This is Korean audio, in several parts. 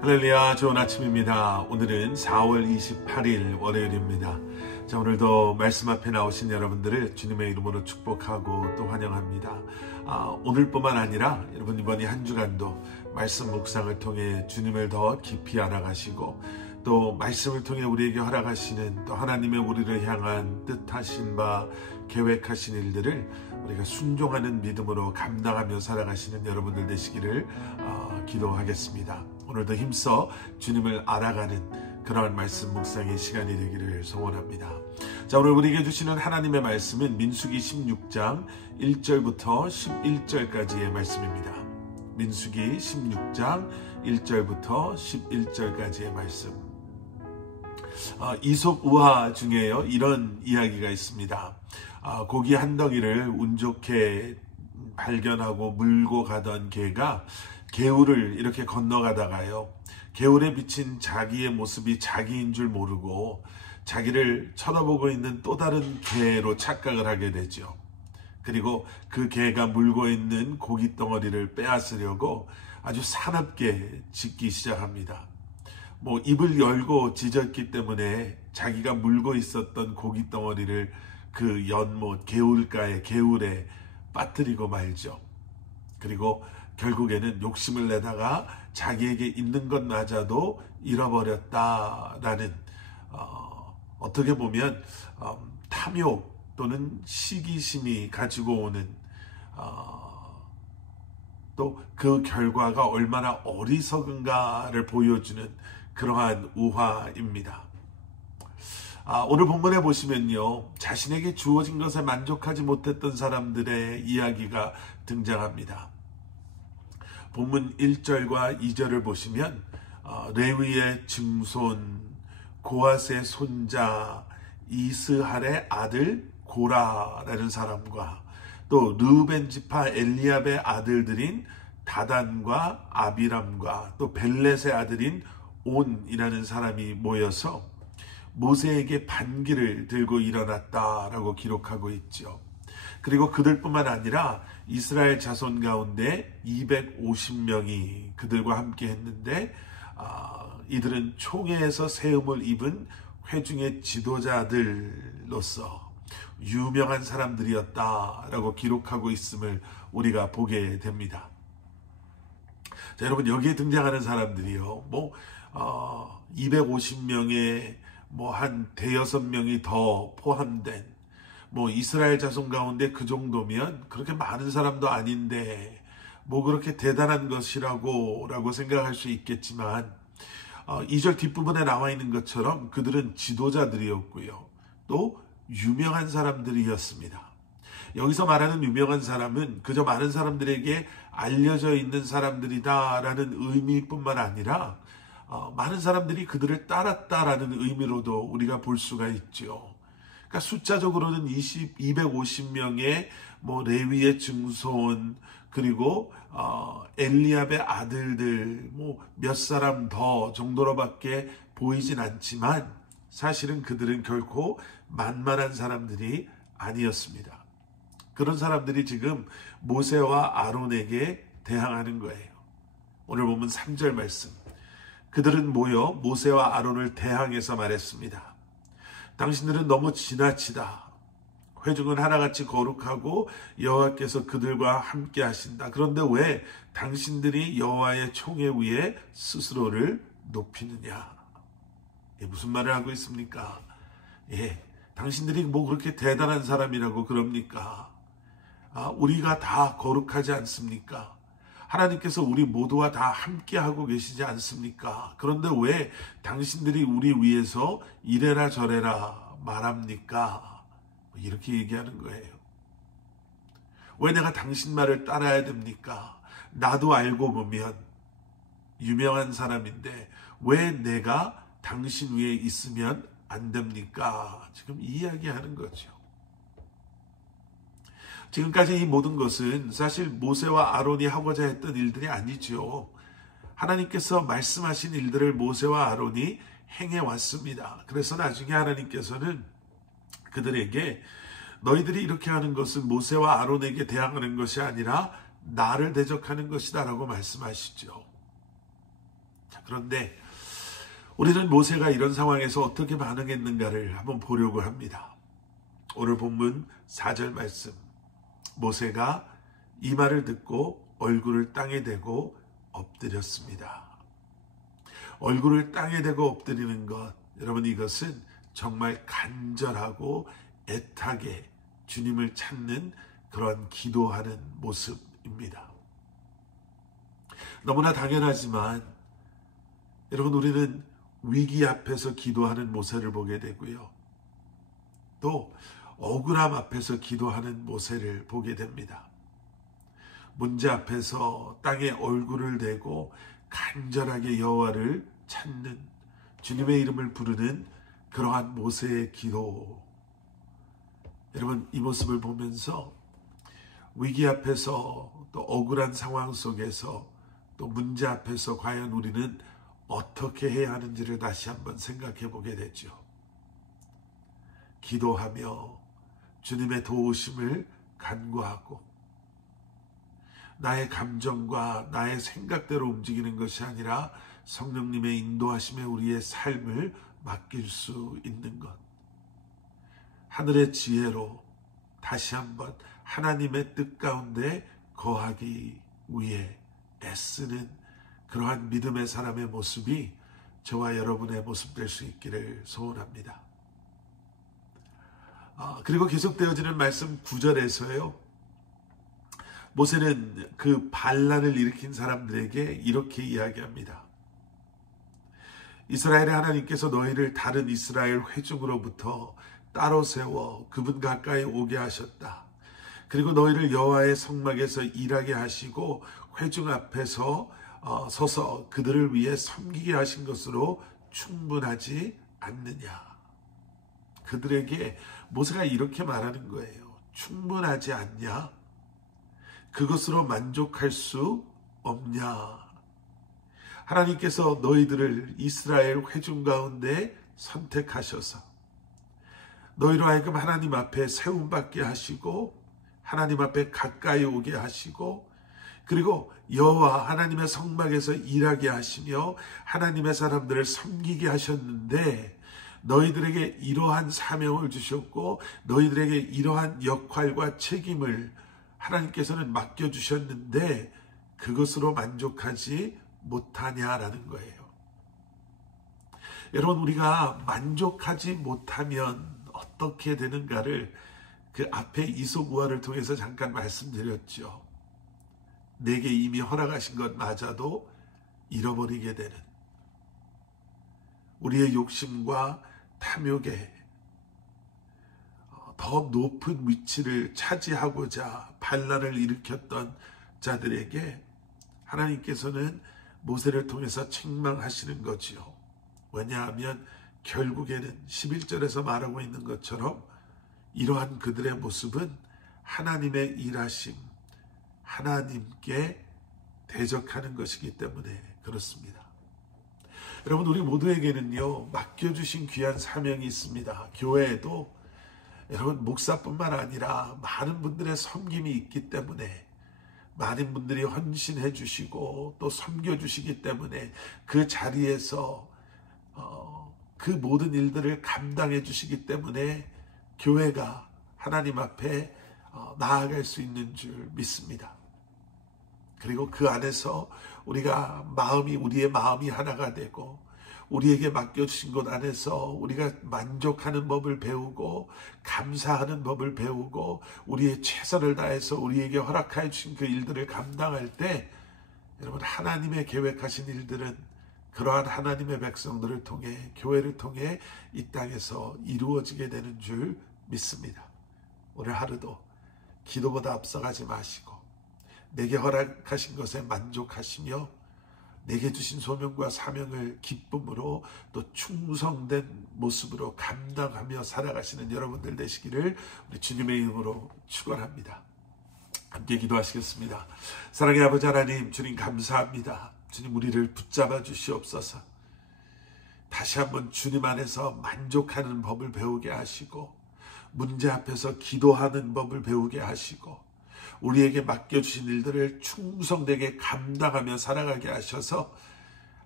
할렐루야, 좋은 아침입니다. 오늘은 4월 28일 월요일입니다. 자, 오늘도 말씀 앞에 나오신 여러분들을 주님의 이름으로 축복하고 또 환영합니다. 오늘뿐만 아니라 여러분 이번 한 주간도 말씀 묵상을 통해 주님을 더 깊이 알아가시고 또 말씀을 통해 우리에게 허락하시는 또 하나님의 우리를 향한 뜻하신 바 계획하신 일들을 우리가 순종하는 믿음으로 감당하며 살아가시는 여러분들 되시기를 기도하겠습니다. 오늘도 힘써 주님을 알아가는 그런 말씀 묵상의 시간이 되기를 소원합니다. 자, 오늘 우리에게 주시는 하나님의 말씀은 민수기 16장 1절부터 11절까지의 말씀입니다. 민수기 16장 1절부터 11절까지의 말씀. 이솝 우화 중에요, 이런 이야기가 있습니다. 고기 한 덩이를 운 좋게 발견하고 물고 가던 개가 개울을 이렇게 건너가다가요, 개울에 비친 자기의 모습이 자기인 줄 모르고 자기를 쳐다보고 있는 또 다른 개로 착각을 하게 되죠. 그리고 그 개가 물고 있는 고기 덩어리를 빼앗으려고 아주 사납게 짖기 시작합니다. 입을 열고 짖었기 때문에 자기가 물고 있었던 고기 덩어리를 그 연못 개울에 빠뜨리고 말죠. 그리고 결국에는 욕심을 내다가 자기에게 있는 것마저도 잃어버렸다라는 어떻게 보면 탐욕 또는 시기심이 가지고 오는 또 그 결과가 얼마나 어리석은가를 보여주는 그러한 우화입니다. 오늘 본문에 보시면요, 자신에게 주어진 것에 만족하지 못했던 사람들의 이야기가 등장합니다. 본문 1절과 2절을 보시면 레위의 증손 고핫의 손자 이스할의 아들 고라라는 사람과 또 르우벤 지파 엘리압의 아들들인 다단과 아비람과 또 벨렛의 아들인 온이라는 사람이 모여서 모세에게 반기를 들고 일어났다라고 기록하고 있죠. 그리고 그들뿐만 아니라 이스라엘 자손 가운데 250명이 그들과 함께 했는데 이들은 총회에서 세움을 입은 회중의 지도자들로서 유명한 사람들이었다라고 기록하고 있음을 우리가 보게 됩니다. 자, 여러분, 여기에 등장하는 사람들이요, 250명의 한 대여섯 명이 더 포함된 이스라엘 자손 가운데 그 정도면 그렇게 많은 사람도 아닌데 그렇게 대단한 것이라고 생각할 수 있겠지만 2절 뒷부분에 나와 있는 것처럼 그들은 지도자들이었고요, 또 유명한 사람들이었습니다. 여기서 말하는 유명한 사람은 그저 많은 사람들에게 알려져 있는 사람들이다라는 의미뿐만 아니라 많은 사람들이 그들을 따랐다라는 의미로도 우리가 볼 수가 있죠. 그러니까 숫자적으로는 250명의 레위의 증손 그리고 엘리압의 아들들 몇 사람 더 정도로밖에 보이진 않지만 사실은 그들은 결코 만만한 사람들이 아니었습니다. 그런 사람들이 지금 모세와 아론에게 대항하는 거예요. 오늘 보면 3절 말씀. 그들은 모여 모세와 아론을 대항해서 말했습니다. 당신들은 너무 지나치다. 회중은 하나같이 거룩하고 여호와께서 그들과 함께 하신다. 그런데 왜 당신들이 여호와의 총회 위에 스스로를 높이느냐? 무슨 말을 하고 있습니까? 당신들이 그렇게 대단한 사람이라고 그럽니까? 우리가 다 거룩하지 않습니까? 하나님께서 우리 모두와 다 함께하고 계시지 않습니까? 그런데 왜 당신들이 우리 위해서 이래라 저래라 말합니까? 이렇게 얘기하는 거예요. 왜 내가 당신 말을 따라야 됩니까? 나도 알고 보면 유명한 사람인데 왜 내가 당신 위에 있으면 안 됩니까? 지금 이야기하는 거죠. 지금까지 이 모든 것은 사실 모세와 아론이 하고자 했던 일들이 아니죠. 하나님께서 말씀하신 일들을 모세와 아론이 행해왔습니다. 그래서 나중에 하나님께서는 그들에게 너희들이 이렇게 하는 것은 모세와 아론에게 대항하는 것이 아니라 나를 대적하는 것이다 라고 말씀하시죠. 그런데 우리는 모세가 이런 상황에서 어떻게 반응했는가를 한번 보려고 합니다. 오늘 본문 4절 말씀, 모세가 이 말을 듣고 얼굴을 땅에 대고 엎드렸습니다. 얼굴을 땅에 대고 엎드리는 것, 여러분, 이것은 정말 간절하고 애타게 주님을 찾는 그런 기도하는 모습입니다. 너무나 당연하지만 여러분, 우리는 위기 앞에서 기도하는 모세를 보게 되고요, 또 억울함 앞에서 기도하는 모세를 보게 됩니다. 문제 앞에서 땅에 얼굴을 대고 간절하게 여호와를 찾는, 주님의 이름을 부르는 그러한 모세의 기도. 여러분, 이 모습을 보면서 위기 앞에서, 또 억울한 상황 속에서, 또 문제 앞에서 과연 우리는 어떻게 해야 하는지를 다시 한번 생각해 보게 되죠. 기도하며 주님의 도우심을 간구하고, 나의 감정과 나의 생각대로 움직이는 것이 아니라 성령님의 인도하심에 우리의 삶을 맡길 수 있는 것. 하늘의 지혜로 다시 한번 하나님의 뜻 가운데 거하기 위해 애쓰는 그러한 믿음의 사람의 모습이 저와 여러분의 모습 될 수 있기를 소원합니다. 그리고 계속되어지는 말씀 9절에서요, 모세는 그 반란을 일으킨 사람들에게 이렇게 이야기합니다. 이스라엘의 하나님께서 너희를 다른 이스라엘 회중으로부터 따로 세워 그분 가까이 오게 하셨다. 그리고 너희를 여호와의 성막에서 일하게 하시고 회중 앞에서 서서 그들을 위해 섬기게 하신 것으로 충분하지 않느냐. 그들에게 모세가 이렇게 말하는 거예요. 충분하지 않냐? 그것으로 만족할 수 없냐? 하나님께서 너희들을 이스라엘 회중 가운데 선택하셔서 너희로 하여금 하나님 앞에 세움받게 하시고, 하나님 앞에 가까이 오게 하시고, 그리고 여호와 하나님의 성막에서 일하게 하시며 하나님의 사람들을 섬기게 하셨는데, 너희들에게 이러한 사명을 주셨고 너희들에게 이러한 역할과 책임을 하나님께서는 맡겨주셨는데 그것으로 만족하지 못하냐라는 거예요. 여러분, 우리가 만족하지 못하면 어떻게 되는가를 그 앞에 이솝우화를 통해서 잠깐 말씀드렸죠. 내게 이미 허락하신 것마저도 잃어버리게 되는, 우리의 욕심과 탐욕에 더 높은 위치를 차지하고자 반란을 일으켰던 자들에게 하나님께서는 모세를 통해서 책망하시는 거지요. 왜냐하면 결국에는 11절에서 말하고 있는 것처럼 이러한 그들의 모습은 하나님의 일하심, 하나님께 대적하는 것이기 때문에 그렇습니다. 여러분, 우리 모두에게는요, 맡겨주신 귀한 사명이 있습니다. 교회에도 여러분, 목사뿐만 아니라 많은 분들의 섬김이 있기 때문에, 많은 분들이 헌신해 주시고 또 섬겨 주시기 때문에 그 자리에서 그 모든 일들을 감당해 주시기 때문에 교회가 하나님 앞에 나아갈 수 있는 줄 믿습니다. 그리고 그 안에서 우리의 마음이 하나가 되고, 우리에게 맡겨주신 것 안에서 우리가 만족하는 법을 배우고 감사하는 법을 배우고 우리의 최선을 다해서 우리에게 허락해 주신 그 일들을 감당할 때, 여러분, 하나님의 계획하신 일들은 그러한 하나님의 백성들을 통해, 교회를 통해 이 땅에서 이루어지게 되는 줄 믿습니다. 오늘 하루도 기도보다 앞서가지 마시고 내게 허락하신 것에 만족하시며 내게 주신 소명과 사명을 기쁨으로 또 충성된 모습으로 감당하며 살아가시는 여러분들 되시기를 우리 주님의 이름으로 축원합니다. 함께 기도하시겠습니다. 사랑의 아버지 하나님, 주님 감사합니다. 주님, 우리를 붙잡아 주시옵소서. 다시 한번 주님 안에서 만족하는 법을 배우게 하시고, 문제 앞에서 기도하는 법을 배우게 하시고, 우리에게 맡겨주신 일들을 충성되게 감당하며 살아가게 하셔서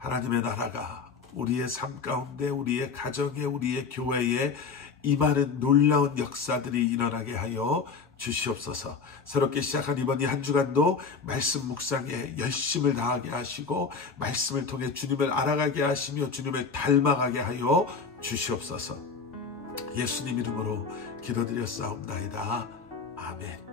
하나님의 나라가 우리의 삶 가운데, 우리의 가정에, 우리의 교회에 임하는 놀라운 역사들이 일어나게 하여 주시옵소서. 새롭게 시작한 이번 이 한 주간도 말씀 묵상에 열심을 다하게 하시고 말씀을 통해 주님을 알아가게 하시며 주님을 닮아가게 하여 주시옵소서. 예수님 이름으로 기도드렸사옵나이다. 아멘.